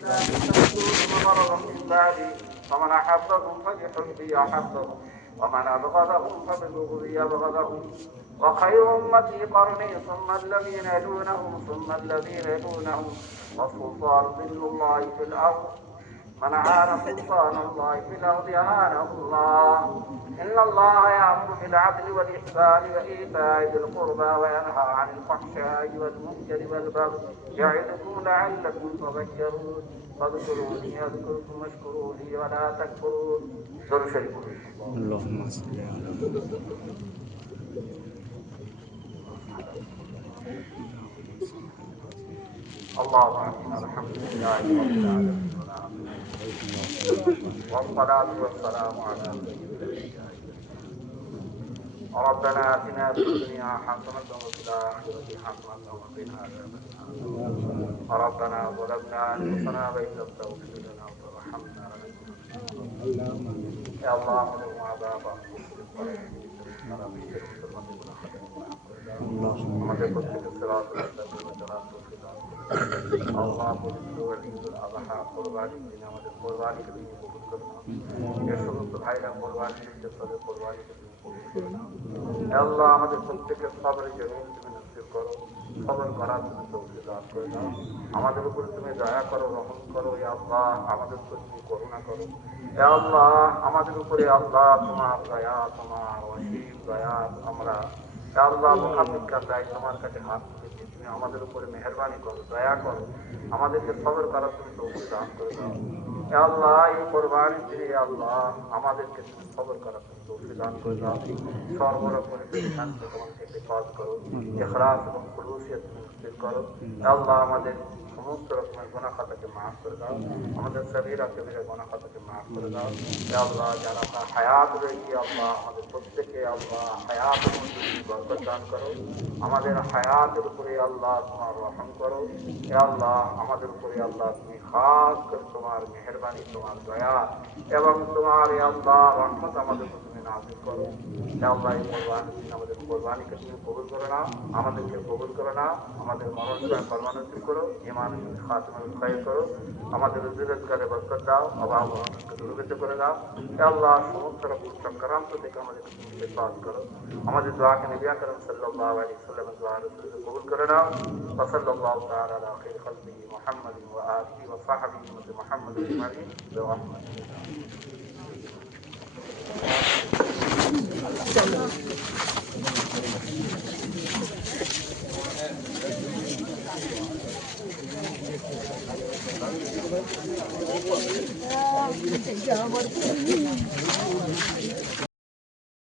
من بعده فمن أحبهم فبحبه أحبهم ومن أبغضهم فببغضه أبغضهم وخير أمتي قرني ثم الذين يلونهم ثم الذين يلونهم والسلطان ظل الله في الأرض من عان سلطان الله في الأرض أهانه الله إن الله يأمر بالعدل والإحسان وإيتاء ذي القربى وينهى عن الفحشاء والمنكر والبغي يعظكم لعلكم تذكرون فاذكروني أذكركم واشكروني ولا تكفرون. اللهم صل على اللهم آمين. الحمد لله رب العالمين والصلاة والسلام على سيدنا ربنا آتنا في الدنيا حسنة وفي الآخرة حسنة وقنا عذاب النار. ربنا ظلمنا أنفسنا وإن لم تغفر لنا وترحمنا لنكونن يا الله اللهم عذاب আমাদের প্রত্যেকের সিরাত আল্লাহ পবিত্র ঈদুল আযহা কুরবানির দিনে আমাদের কুরবানিকে তুমি কবুল করে নাও। যে সমস্ত ভাইরা কুরবানি দিতে তাদের কুরবানিকে তুমি কবুল করে নাও। আল্লাহ আমাদের প্রত্যেকের সবরের জমিন তুমি নসিব করো, সবর করার তুমি তৌফিক দান করে দাও। আমাদের উপরে তুমি দয়া করো, রহম করো। ইয়া আল্লাহ আমাদের উপর তুমি করুণা করো। ইয়া আল্লাহ আমাদের উপরে আল্লাহ তোমার দয়া, তোমার অসীম দয়া আমরা ইয়া আল্লাহ মুখাপেক্ষার দায় তোমার কাছে হাত তুলেছি। তুমি আমাদের উপরে মেহেরবানি করো, দয়া করো, আমাদেরকে সবর করার তুমি তৌফিক দান করে দাও। ইয়া আল্লাহ এই কুরবানির দিনে ইয়া আল্লাহ আমাদেরকে তুমি সবর করার তুমি তৌফিক দান করে দাও। সর্বরকমের পরিত্রাণ থেকে আমাদেরকে হেফাজত করো, ইখলাস এবং খুলুসিয়ত তুমি নসিব করো। ইয়া আল্লাহ আমাদের সমস্ত রকমের গুনাহ খাতাকে মাফ করে দাও, আমাদের সগীরা কবিরা গুনাহ খাতাকে মাফ করে দাও। ইয়া আল্লাহ যারা তার হায়াত রয়েছে আল্লাহ আমাদের প্রত্যেকে আল্লাহ হায়াতের মধ্যে তুমি বরকত দান করো, আমাদের হায়াতের উপরে আল্লাহ তোমার রহম করো। ইয়া আল্লাহ আমাদের উপরে আল্লাহ তুমি খাস করে তোমার মেহেরবানি, তোমার দয়া এবং তোমার ইয়া আল্লাহ রহমত আমাদের উপর তুমি নাযিল করো। ইয়া আল্লাহ এই কুরবানির দিন আমাদের কুরবানিকে তুমি কবুল করে নাও, আমাদেরকে কবুল করে নাও, আমাদের মরণ সময় কল্যাণ নসিব করো, ঈমান খাতিমা খায়র করো, আমাদের রোজগারে বরকত দাও, অভাব অনটনকে দূরীভূত করে দাও। ইয়া আল্লাহ সমস্ত রকম চক্রান্ত থেকে আমাদেরকে তুমি হেফাজত করো। আমাদের দোয়াকে নবী আকরাম সাল্লাল্লাহু আলাইহি ওয়াসাল্লামের দোয়া রাসূলকে কবুল করে নাও। ওয়া সাল্লাল্লাহু তাআলা আলা খায়রি খালকিহি মুহাম্মাদিন ওয়া আলিহি ওয়া সাহবিহি উম্মতি মুহাম্মাদ আজমাইন বিরহমাতিকা। Ya,